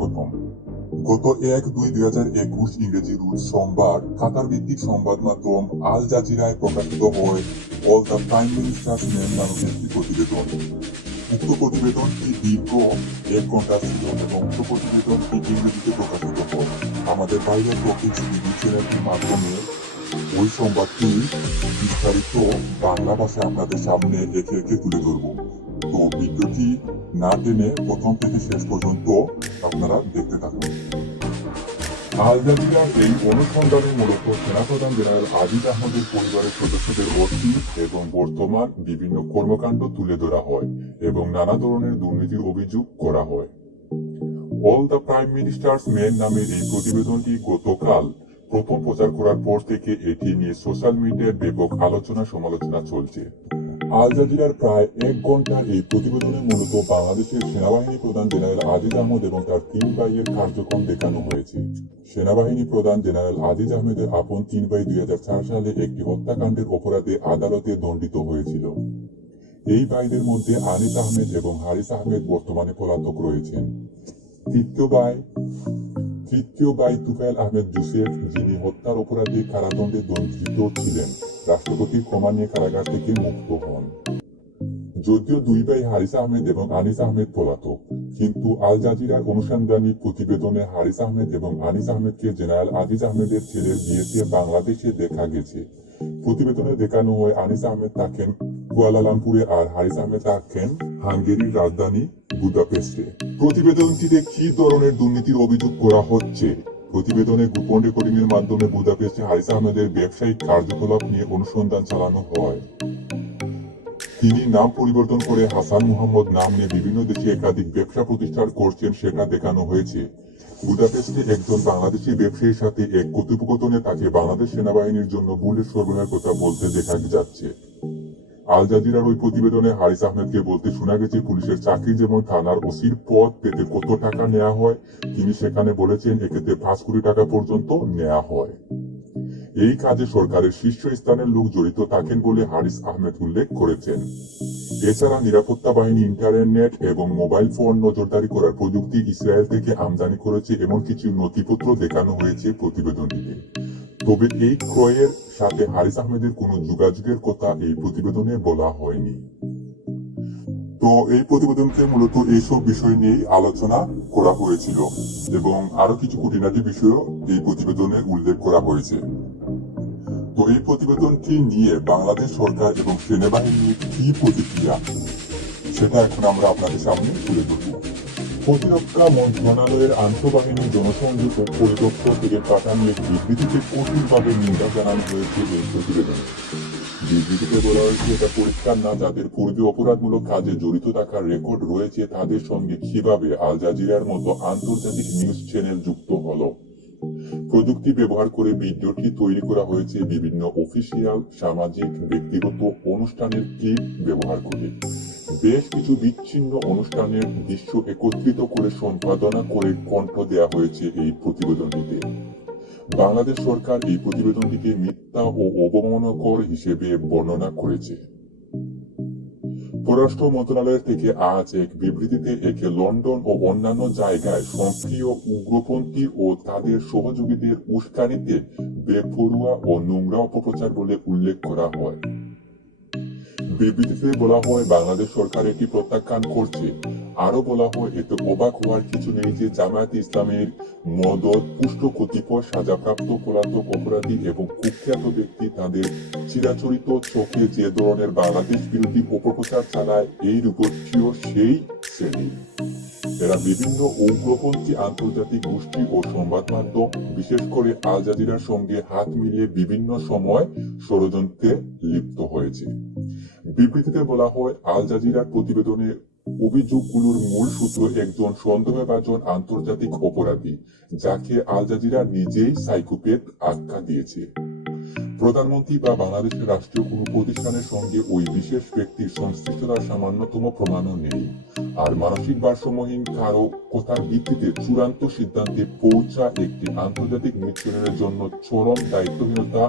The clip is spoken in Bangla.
প্রথম গত 1-2-2021 ইংরেজি রোজ সোমবার কাতার ভিত্তিক সংবাদ মাধ্যম আল জাজিরায় প্রকাশিত হয় all the prime ministers main নামক একটি প্রতিবেদন। উক্ত প্রতিবেদনটি দীর্ঘ 1 ঘন্টা ছিল এবং উক্ত প্রতিবেদনটি ইংরেজিতে প্রকাশিত হয়। আমাদের বাইরের টপিক্স টিভি চ্যানেলটির মাধ্যমে ওই সংবাদটি বিস্তারিত বাংলা ভাষায় আপনাদের সামনে একে একে তুলে ধরব। তো ভিডিওটি না টেনে প্রথম থেকে শেষ পর্যন্ত আপনারা দেখতে থাকুন। আল জাজিরার এই অনুসন্ধানে মূলত সেনাপ্রধান জেনারেল আজিজ আহমদের পরিবারের সদস্যদের অতীত এবং বর্তমান বিভিন্ন কর্মকাণ্ড তুলে ধরা হয় এবং নানা ধরনের দুর্নীতির অভিযোগ করা হয়। All the prime ministers main নামের এই প্রতিবেদনটি গতকাল প্রথম প্রচার করার পর থেকে এটি নিয়ে সোশ্যাল মিডিয়ায় ব্যাপক আলোচনা সমালোচনা চলছে। আল জাজিরার প্রায় 1 ঘন্টার এই প্রতিবেদনে মূলত বাংলাদেশের সেনাবাহিনী প্রধান জেনারেল আজিজ আহমদ এবং তার 3 ভাইয়ের কার্যক্রম দেখানো হয়েছে। সেনাবাহিনী প্রধান জেনারেল আজিজ আহমেদের আপন 3 ভাই 2004 সালে একটি হত্যাকাণ্ডের অপরাধে আদালতে দণ্ডিত হয়েছিল। এই ভাইদের মধ্যে আনিস আহমেদ এবং হারিস আহমেদ বর্তমানে পলাতক রয়েছেন। তৃতীয় ভাই তুফাইল আহমেদ জোসেফ, যিনি হত্যার অপরাধে কারাদণ্ডে দণ্ডিত ছিলেন, রাষ্ট্রপতির ক্ষমা নিয়ে কারাগার থেকে মুক্ত হন। যদিও 2 ভাই হারিস আহমেদ এবং আনিস আহমেদ পলাতক, কিন্তু আল জাজিরার অনুসন্ধানী প্রতিবেদনে হারিস আহমেদ এবং আনিস আহমেদকে জেনারেল আজিজ আহমেদের ছেলের বিয়েতে বাংলাদেশে দেখা গেছে। প্রতিবেদনে দেখানো হয় আনিস আহমেদ থাকেন কুয়ালালামপুরে আর হারিস আহমেদ থাকেন হাঙ্গেরির রাজধানী বুদাপেস্টে। প্রতিবেদনটিতে কি ধরনের দুর্নীতির অভিযোগ করা হচ্ছে? প্রতিবেদনে গোপন রেকর্ডিং এর মাধ্যমে বুদাপেস্টে হারিস আহমেদের ব্যবসায়িক কার্যকলাপ নিয়ে অনুসন্ধান চালানো হয়। তিনি নাম পরিবর্তন করে হাসান মুহাম্মদ নাম নিয়ে বিভিন্ন দেশে একাধিক ব্যবসা প্রতিষ্ঠান করছেন সেটা দেখানো হয়েছে। বুদাপেস্টে একজন বাংলাদেশি ব্যবসায়ীর সাথে এক কথোপকথনে তাকে বাংলাদেশ সেনাবাহিনীর জন্য বুলেট সরবরাহের কথা বলতে দেখা যাচ্ছে। আল জাজিরার ওই প্রতিবেদনে হারিস আহমেদকে বলতে শোনা গেছে, পুলিশের চাকরি যেমন থানার ওসির পদ পেতে কত টাকা নেওয়া হয়, তিনি সেখানে বলেছেন এক্ষেত্রে 5 কোটি টাকা পর্যন্ত নেওয়া হয়। এই কাজে সরকারের শীর্ষস্থানের লোক জড়িত থাকেন বলে হারিস আহমেদ উল্লেখ করেছেন। এছাড়া নিরাপত্তা বাহিনী ইন্টারনেট এবং মোবাইল ফোন নজরদারি করার প্রযুক্তি ইসরায়েল থেকে আমদানি করেছে এমন কিছু নথিপত্র দেখানো হয়েছে প্রতিবেদনটিতে। তবে এই ক্রয়ের সাথে হারিস আহমেদের কোনো যোগাযোগের কথা এই প্রতিবেদনে বলা হয়নি। তো এই প্রতিবেদনকে মূলত এইসব বিষয় নিয়ে আলোচনা করা হয়েছিল এবং আরো কিছু খুঁটিনাটি বিষয়ও এই প্রতিবেদনে উল্লেখ করা হয়েছে। তো এই প্রতিবেদনটি নিয়ে বাংলাদেশ সরকার এবং সেনাবাহিনীর কি প্রতিক্রিয়া, সেটা এখন আমরা আপনাদের সামনে তুলে ধরব। প্রতিরক্ষা মন্ত্রণালয়ের আন্তঃবাহিনী জনসংযোগ ও পরিদপ্তর থেকে পাঠানো এক বিবৃতিতে কঠোরভাবে নিন্দা জানানো হয়েছে এই প্রতিবেদনে। বিবৃতিতে বলা হয়েছে, এটা পরিষ্কার না যাদের পূর্বে অপরাধমূলক কাজে জড়িত থাকার রেকর্ড রয়েছে তাদের সঙ্গে কিভাবে আল জাজিরার মতো আন্তর্জাতিক নিউজ চ্যানেল যুক্ত হলো। প্রযুক্তি ব্যবহার করে ভিডিওটি তৈরি করা হয়েছে বিভিন্ন অফিসিয়াল, সামাজিক, ব্যক্তিগত অনুষ্ঠানের ক্লিপ ব্যবহার করে। বেশ কিছু বিচ্ছিন্ন অনুষ্ঠানের দৃশ্য একত্রিত করে সম্পাদনা করে কণ্ঠ দেওয়া হয়েছে এই প্রতিবেদনটিতে। বাংলাদেশ সরকার এই প্রতিবেদনটিকে মিথ্যা ও অবমাননাকর হিসেবে বর্ণনা করেছে। পররাষ্ট্র মন্ত্রণালয় থেকে আজ এক বিবৃতিতে একে লন্ডন ও অন্যান্য জায়গায় সক্রিয় উগ্রপন্থী ও তাদের সহযোগীদের উস্কানিতে বেপরোয়া ও নোংরা অপপ্রচার বলে উল্লেখ করা হয়। বিবৃতিতে বলা হয় বাংলাদেশ সরকার এটি প্রত্যাখ্যান করছে। আরো বলা হয় এতে অবাক হওয়ার কিছু নেই যে জামায়াতে ইসলামের মদত পুষ্ট কতিপয় সাজাপ্রাপ্ত পলাতক অপরাধী এবং কুখ্যাত ব্যক্তি তাদের চিরাচরিত চোখে যে ধরনের বাংলাদেশ বিরোধী অপপ্রচার চালায় এই রিপোর্টটিও সেই শ্রেণীর। এরা বিভিন্ন উগ্রপন্থী আন্তর্জাতিক গোষ্ঠী ও সংবাদ মাধ্যম, বিশেষ করে আল জাজিরার সঙ্গে হাত মিলিয়ে বিভিন্ন সময় ষড়যন্ত্রে লিপ্ত হয়েছে। বিবৃতিতে বলা হয় আল জাজিরার প্রতিবেদনে অভিযোগগুলোর মূল সূত্র একজন সন্দেহভাজন আন্তর্জাতিক অপরাধী, যাকে আল জাজিরা নিজেই সাইকোপ্যাথ আখ্যা দিয়েছে। প্রধানমন্ত্রী বা বাংলাদেশের রাষ্ট্রীয় কোনো প্রতিষ্ঠানের সঙ্গে ওই বিশেষ ব্যক্তির সংশ্লিষ্টতার সামান্যতম প্রমাণও নেই। আর মানসিক ভারসাম্যহীন কারো কথার ভিত্তিতে চূড়ান্ত সিদ্ধান্তে পৌঁছা একটি আন্তর্জাতিক নিউজ চ্যানেলের জন্য চরম দায়িত্বহীনতা